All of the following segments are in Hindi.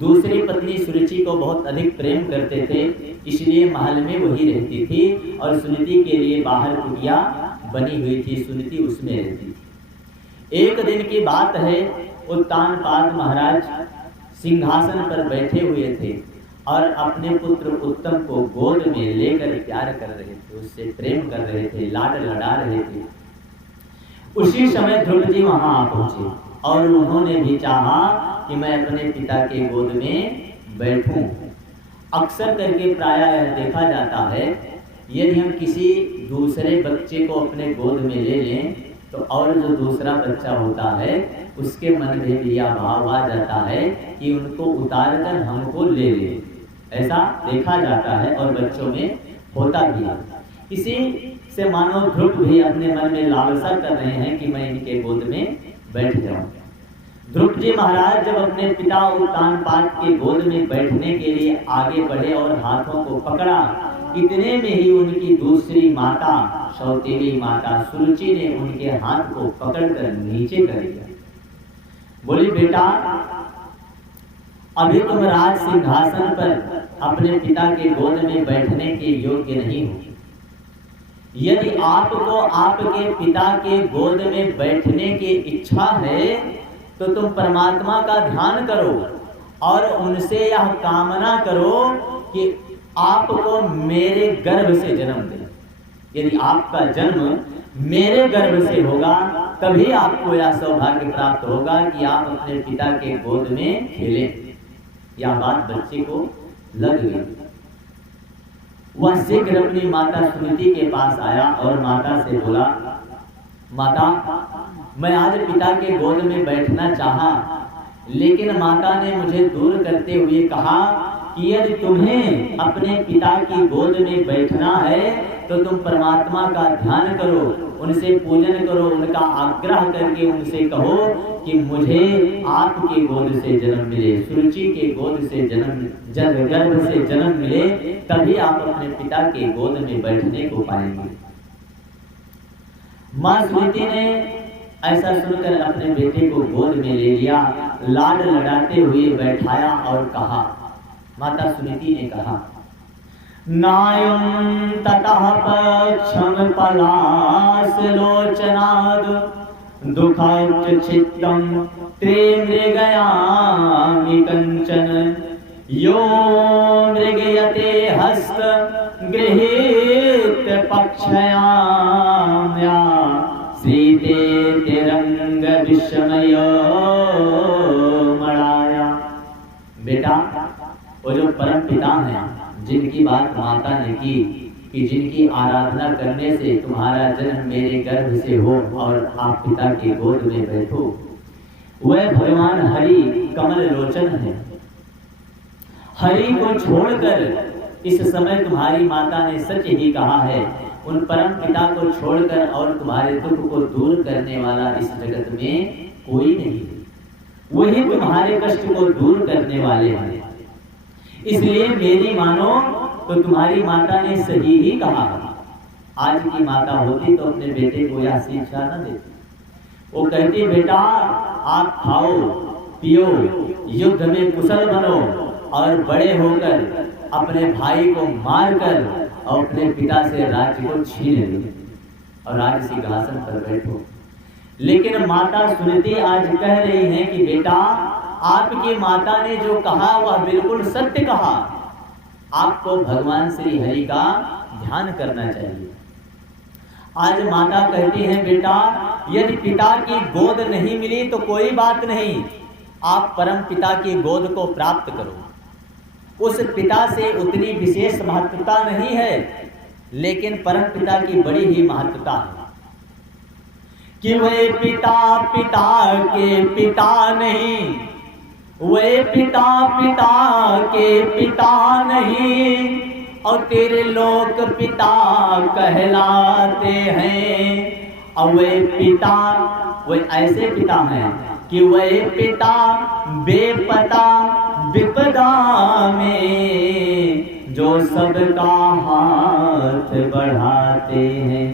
दूसरी पत्नी सुरुचि को बहुत अधिक प्रेम करते थे, इसलिए महल में वही रहती थी और सुनीति के लिए बाहर कुटिया बनी हुई थी, सुनीति उसमें रहती थी। एक दिन की बात है, उत्तानपाद महाराज सिंहासन पर बैठे हुए थे और अपने पुत्र उत्तम को गोद में लेकर प्यार कर रहे थे, उससे प्रेम कर रहे थे, लाड लड़ा रहे थे। उसी समय ध्रुव जी वहां आ पहुंचे और उन्होंने भी चाहा कि मैं अपने पिता के गोद में बैठूं। अक्सर करके प्रायः देखा जाता है, यदि हम किसी दूसरे बच्चे को अपने गोद में ले लें तो और जो दूसरा बच्चा होता है उसके मन में भी यह भाव आ जाता है कि उनको उतार कर हमको ले ले। ऐसा देखा जाता है और बच्चों में होता भी है। इसी से मानो ध्रुव भी अपने मन में लालसा कर रहे हैं कि मैं इनके गोद में बैठ जाऊं। ध्रुव जी महाराज जब अपने पिता उत्तानपाद के गोद में बैठने के लिए आगे बढ़े और हाथों को पकड़ा, इतने में ही उनकी दूसरी माता, सौतेली माता सुरुचि ने उनके हाथ को पकड़कर नीचे कर दिया। बोली, बेटा अभी तुम राज सिंहासन पर अपने पिता के गोद में बैठने के योग्य नहीं हो। यदि आपको आपके पिता के गोद में बैठने की इच्छा है तो तुम परमात्मा का ध्यान करो और उनसे यह कामना करो कि आपको मेरे गर्भ से जन्म दे। यदि आपका जन्म मेरे गर्भ से होगा तभी आपको यह सौभाग्य प्राप्त होगा कि आप अपने पिता के गोद में खेलें। यह बात बच्चे को लग गई। वह शीघ्र अपनी माता सुनीति के पास आया और माता से बोला, माता मैं आज पिता के गोद में बैठना चाहा, लेकिन माता ने मुझे दूर करते हुए कहा कि यदि तुम्हें अपने पिता की गोद में बैठना है तो तुम परमात्मा का ध्यान करो, उनसे पूजन करो, उनका आग्रह करके उनसे कहो कि मुझे आपके गोद से जन्म मिले, सुरुचि के गोद से गर्भ से जन्म मिले, तभी आप अपने पिता के गोद में बैठने को पाएंगे। मां सुनीति ने ऐसा सुनकर अपने बेटे को गोद में ले लिया, लाड लड़ाते हुए बैठाया और कहा, माता सुनीति ने कहा, नायं ततः पक्षम पलाश लोचनाद दुःखं चित्तं ते मृगयामि कंचन यो मृगयते हस्त गृहीत पक्षयाम्या सीते तिरंग विस्मय मड़ाया। बेटा, वो जो परम पिता हैं जिनकी बात माता ने की कि जिनकी आराधना करने से तुम्हारा जन्म मेरे गर्भ से हो और आप पिता के गोद में बैठो, वह भगवान हरि कमल लोचन है। हरि को छोड़कर इस समय तुम्हारी माता ने सच ही कहा है, उन परम पिता को छोड़कर और तुम्हारे दुख को दूर करने वाला इस जगत में कोई नहीं है। वही तुम्हारे कष्ट को दूर करने वाले हैं। इसलिए मेरी मानो तो तुम्हारी माता ने सही ही कहा। आज की माता होती तो अपने बेटे को यह शिक्षा न देती। वो कहती, बेटा आप खाओ पियो, युद्ध में कुशल बनो और बड़े होकर अपने भाई को मारकर और अपने पिता से राज्य को छीन लो और राज सिंहासन पर बैठो। लेकिन माता सुनीति आज कह रही है कि बेटा, आपकी माता ने जो कहा वह बिल्कुल सत्य कहा। आपको भगवान श्री हरि का ध्यान करना चाहिए। आज माता कहती है, बेटा यदि पिता की गोद नहीं मिली तो कोई बात नहीं, आप परम पिता की गोद को प्राप्त करो। उस पिता से उतनी विशेष महत्वता नहीं है, लेकिन परम पिता की बड़ी ही महत्वता है कि वे पिता पिता के पिता नहीं, वे पिता पिता के पिता नहीं और तेरे लोक पिता कहलाते हैं। और वे पिता वे ऐसे पिता हैं कि वे पिता बेपता विपदा में जो सबका हाथ बढ़ाते हैं,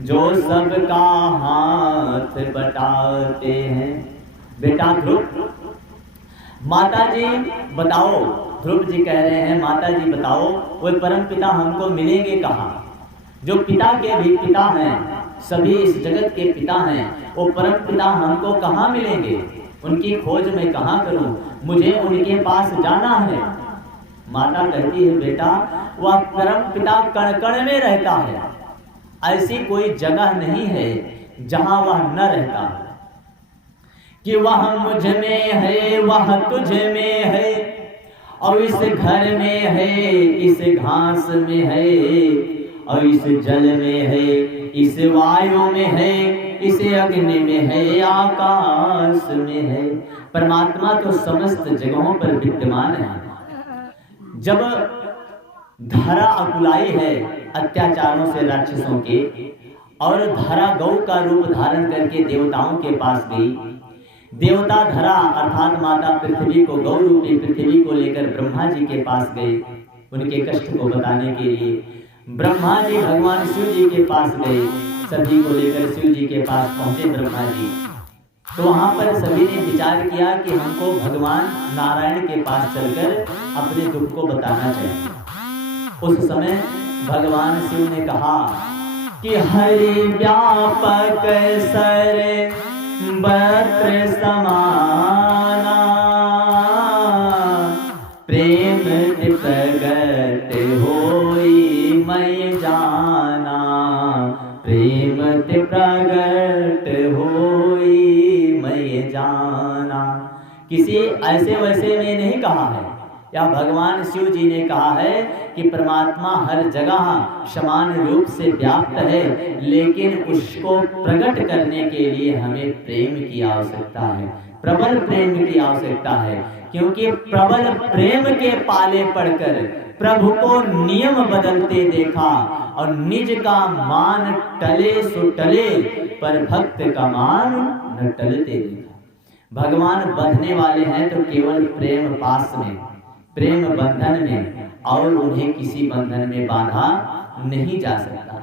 जो सबका हाथ बटाते हैं। बेटा ध्रुव, माता जी बताओ, ध्रुव जी कह रहे हैं माता जी बताओ वो परम पिता हमको मिलेंगे कहाँ? जो पिता के भी पिता हैं, सभी इस जगत के पिता हैं, वो परम पिता हमको कहाँ मिलेंगे? उनकी खोज मैं कहाँ करूं? मुझे उनके पास जाना है। माता कहती है बेटा वह परम पिता कण कण में रहता है, ऐसी कोई जगह नहीं है जहां वह न रहता है। कि वह मुझ में है, वह तुझ में है, और इस घर में है, इस घास में है, और इस जल में है, इस वायु में है, इस अग्नि में है, आकाश में है। परमात्मा तो समस्त जगहों पर विद्यमान है। जब धरा अकुलाई है अत्याचारों से राक्षसों के, और धरा गौ का रूप धारण करके देवताओं के पास गई। देवता धरा अर्थात माता पृथ्वी को, गौ रूपी पृथ्वी को लेकर ब्रह्मा जी के पास गए उनके कष्ट को बताने के लिए। ब्रह्मा जी भगवान शिव जी के पास गए, सभी को लेकर शिव जी के पास पहुंचे ब्रह्मा जी। तो वहां पर सभी ने विचार किया कि हमको भगवान नारायण के पास चलकर अपने दुख को बताना चाहिए। उस समय भगवान शिव ने कहा कि हरि व्यापक सर बत्र समाना, प्रेम प्रगट होई मैं जाना, प्रेम प्रगट होई मैं जाना। किसी ऐसे वैसे ने नहीं कहा है, या भगवान शिव जी ने कहा है कि परमात्मा हर जगह समान रूप से व्याप्त है, लेकिन उसको प्रकट करने के लिए हमें प्रेम की आवश्यकता है, प्रबल प्रेम की आवश्यकता है। क्योंकि प्रबल प्रेम के पाले पड़कर प्रभु को नियम बदलते देखा, और निज का मान टले सो टले, पर भक्त का मान न टलते देखा। भगवान बंधने वाले हैं तो केवल प्रेम पास में, प्रेम बंधन में, और उन्हें किसी बंधन में बांधा नहीं जा सकता।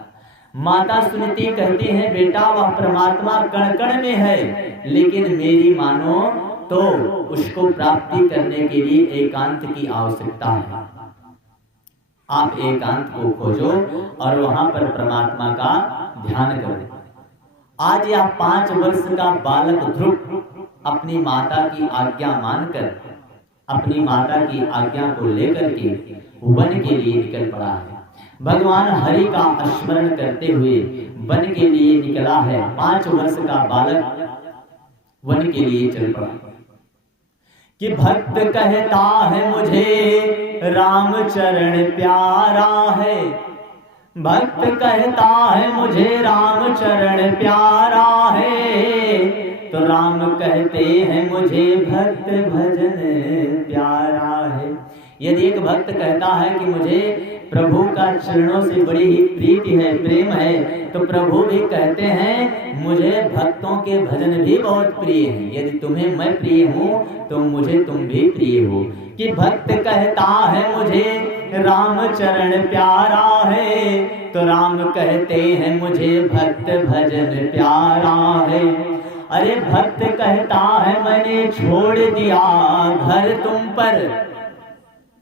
माता सुनीति कहती है बेटा वह परमात्मा कण कण में है, लेकिन मेरी मानो तो उसको प्राप्ति करने के लिए एकांत की आवश्यकता है। आप एकांत को खोजो और वहां पर परमात्मा का ध्यान करो। आज यह 5 वर्ष का बालक ध्रुव अपनी माता की आज्ञा मानकर, अपनी माता की आज्ञा को लेकर के वन के लिए निकल पड़ा है। भगवान हरि का स्मरण करते हुए वन के लिए निकला है। 5 वर्ष का बालक वन के लिए चल पड़ा कि भक्त कहता है मुझे राम चरण प्यारा है, भक्त कहता है मुझे राम चरण प्यारा है, तो राम कहते हैं मुझे भक्त भजन प्यारा है। यदि एक भक्त कहता है कि मुझे प्रभु का चरणों से बड़ी ही प्रीति है, प्रेम है, तो प्रभु भी कहते हैं मुझे भक्तों के भजन भी बहुत प्रिय है। यदि तुम्हें मैं प्रिय हूँ तो मुझे तुम भी प्रिय हो। कि भक्त कहता है मुझे राम चरण प्यारा है, तो राम कहते हैं मुझे भक्त भजन प्यारा है। अरे भक्त कहता है मैंने छोड़ दिया घर तुम पर।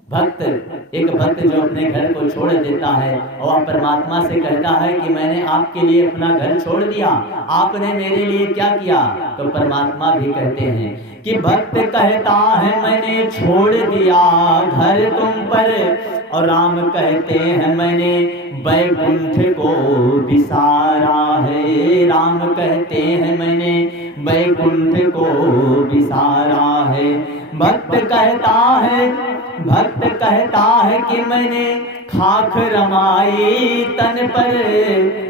भक्त, एक भक्त जो अपने घर को छोड़ देता है और परमात्मा से कहता है कि मैंने आपके लिए अपना घर छोड़ दिया, आपने मेरे लिए क्या किया? तो परमात्मा भी कहते हैं कि भक्त कहता है मैंने छोड़ दिया घर तुम पर, और राम कहते हैं मैंने बैकुंठ को विसारा है। राम कहते हैं मैंने बैकुंठ को विसारा है। भक्त कहता है कि मैंने खाक रमाई तन पर,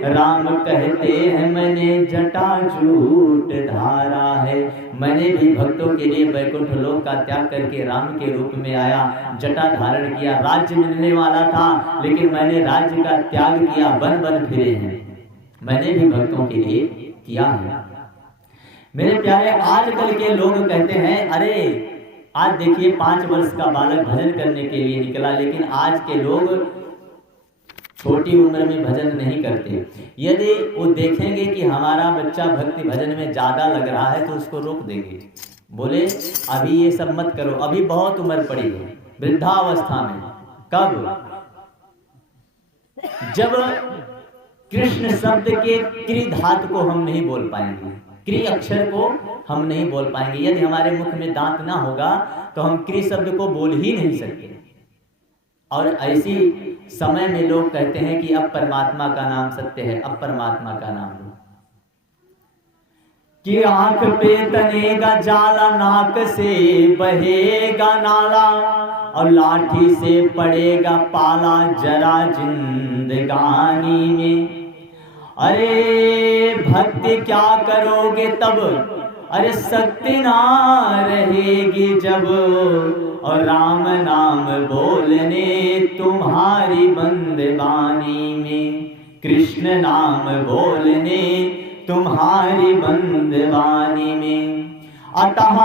राम कहते हैं मैंने जटाजूट धारा है। मैंने भी भक्तों के लिए बैकुंठ लोक का त्याग करके राम के रूप में आया, जटा धारण किया। राज्य मिलने वाला था लेकिन मैंने राज्य का त्याग किया, बन बन फिरे हैं। मैंने भी भक्तों के लिए किया है। मेरे प्यारे, आजकल के लोग कहते हैं अरे आज देखिए 5 वर्ष का बालक भजन करने के लिए निकला, लेकिन आज के लोग छोटी उम्र में भजन नहीं करते। यदि वो देखेंगे कि हमारा बच्चा भक्ति भजन में ज्यादा लग रहा है तो उसको रोक देंगे। बोले अभी ये सब मत करो, अभी बहुत उम्र पड़ी है, वृद्धावस्था में। कब? जब कृष्ण शब्द के क्री धातु को हम नहीं बोल पाएंगे, क्री अक्षर को हम नहीं बोल पाएंगे। यदि हमारे मुख में दांत ना होगा तो हम क्री शब्द को बोल ही नहीं सकते। और ऐसी समय में लोग कहते हैं कि अब परमात्मा का नाम सत्य है, अब परमात्मा का नाम लो। कि आंख पे तनेगा जाला, नाक से बहेगा नाला, और लाठी से पड़ेगा पाला जरा जिंदगानी में। अरे भक्ति क्या करोगे तब, अरे शक्ति ना रहेगी जब, और राम नाम बोलने तुम्हारी बंदवानी में, कृष्ण नाम बोलने तुम्हारी बंदवानी में। अतः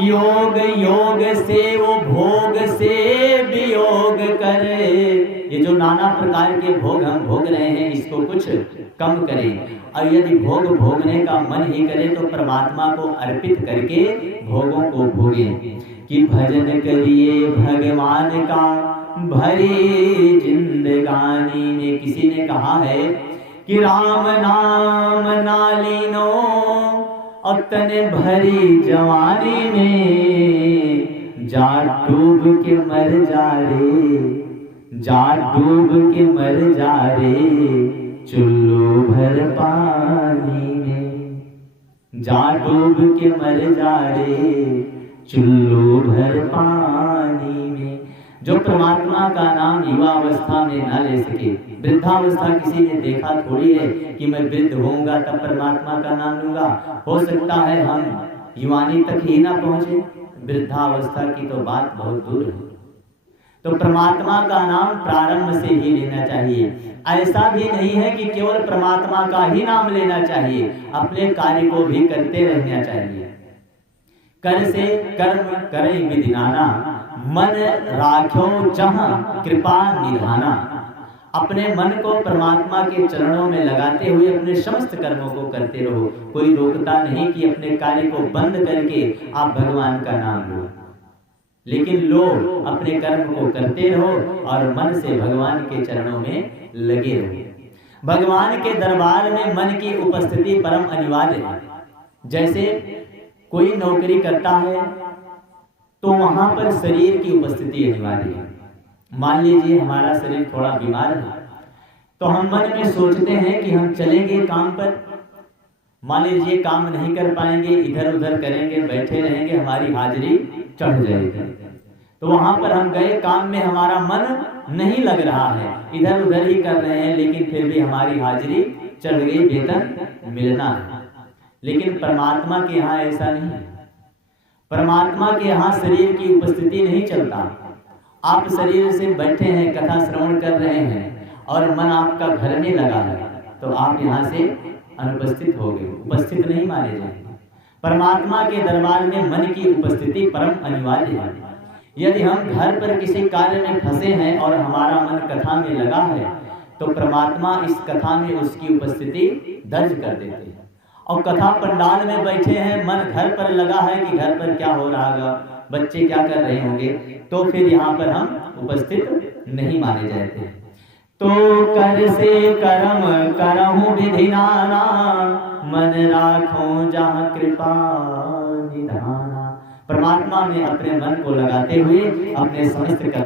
योग योग से वो भोग से वियोग करे। ये जो नाना प्रकार के भोग हम भोग रहे हैं इसको कुछ कम करें, और यदि भोग भोगने का मन ही करे तो परमात्मा को अर्पित करके भोगों को भोगें। कि भजन करिए भगवान का भरी जिंदगानी में। किसी ने कहा है कि राम नाम ना लीनो और तने भरी जवानी में, जा डूब के मर जा रे, जा डूब के मर जा रे, चुल्लू भर पानी में, जा डूब के मर जा रे, चुल्लू भर पानी में। जो परमात्मा का नाम युवावस्था में न ले सके, वृद्धावस्था किसी ने देखा थोड़ी है कि मैं वृद्ध होऊंगा तब परमात्मा का नाम लूंगा। हो सकता है हम युवानी तक ही ना पहुंचे, वृद्धावस्था की तो बात बहुत दूर है। तो परमात्मा का नाम प्रारंभ से ही लेना चाहिए। ऐसा भी नहीं है कि केवल परमात्मा का ही नाम लेना चाहिए, अपने कार्य को भी करते रहना चाहिए। कर से कर्म करे विधिनाना, मन राख्यो जहाँ कृपा निधाना। अपने मन को परमात्मा के चरणों में लगाते हुए अपने समस्त कर्मों को करते रहो। कोई रोकता नहीं कि अपने कार्य को बंद करके आप भगवान का नाम लो, लेकिन लो, अपने कर्म को करते रहो और मन से भगवान के चरणों में लगे रहो। भगवान के दरबार में मन की उपस्थिति परम अनिवार्य है। जैसे कोई नौकरी करता है तो वहां पर शरीर की उपस्थिति अनिवार्य है। मान लीजिए हमारा शरीर थोड़ा बीमार है तो हम मन में सोचते हैं कि हम चलेंगे काम पर, मान लीजिए काम नहीं कर पाएंगे, इधर उधर करेंगे, बैठे रहेंगे, हमारी हाजिरी चढ़ जाएगी। तो वहां पर हम गए, काम में हमारा मन नहीं लग रहा है, इधर उधर ही कर रहे हैं, लेकिन फिर भी हमारी हाजिरी चढ़ गई, वेतन मिलना है। लेकिन परमात्मा के यहाँ ऐसा नहीं है। परमात्मा के यहाँ शरीर की उपस्थिति नहीं चलता। आप शरीर से बैठे हैं, कथा श्रवण कर रहे हैं और मन आपका घर में लगा है, तो आप यहाँ से अनुपस्थित हो गए, उपस्थित नहीं माने जाएंगे। परमात्मा के दरबार में मन की उपस्थिति परम अनिवार्य है। यदि हम घर पर किसी कार्य में फंसे हैं और हमारा मन कथा में लगा है तो परमात्मा इस कथा में उसकी उपस्थिति दर्ज कर देते हैं। और कथा पंडाल में बैठे हैं, मन घर पर लगा है कि घर पर क्या हो रहा होगा, बच्चे क्या कर रहे होंगे, तो फिर यहाँ पर हम उपस्थित नहीं माने जाते। तो कर से कर्म करहूं विधि नाना, मन राखूं जहाँ कृपा निधाना। परमात्मा में अपने मन को लगाते हुए अपने समस्त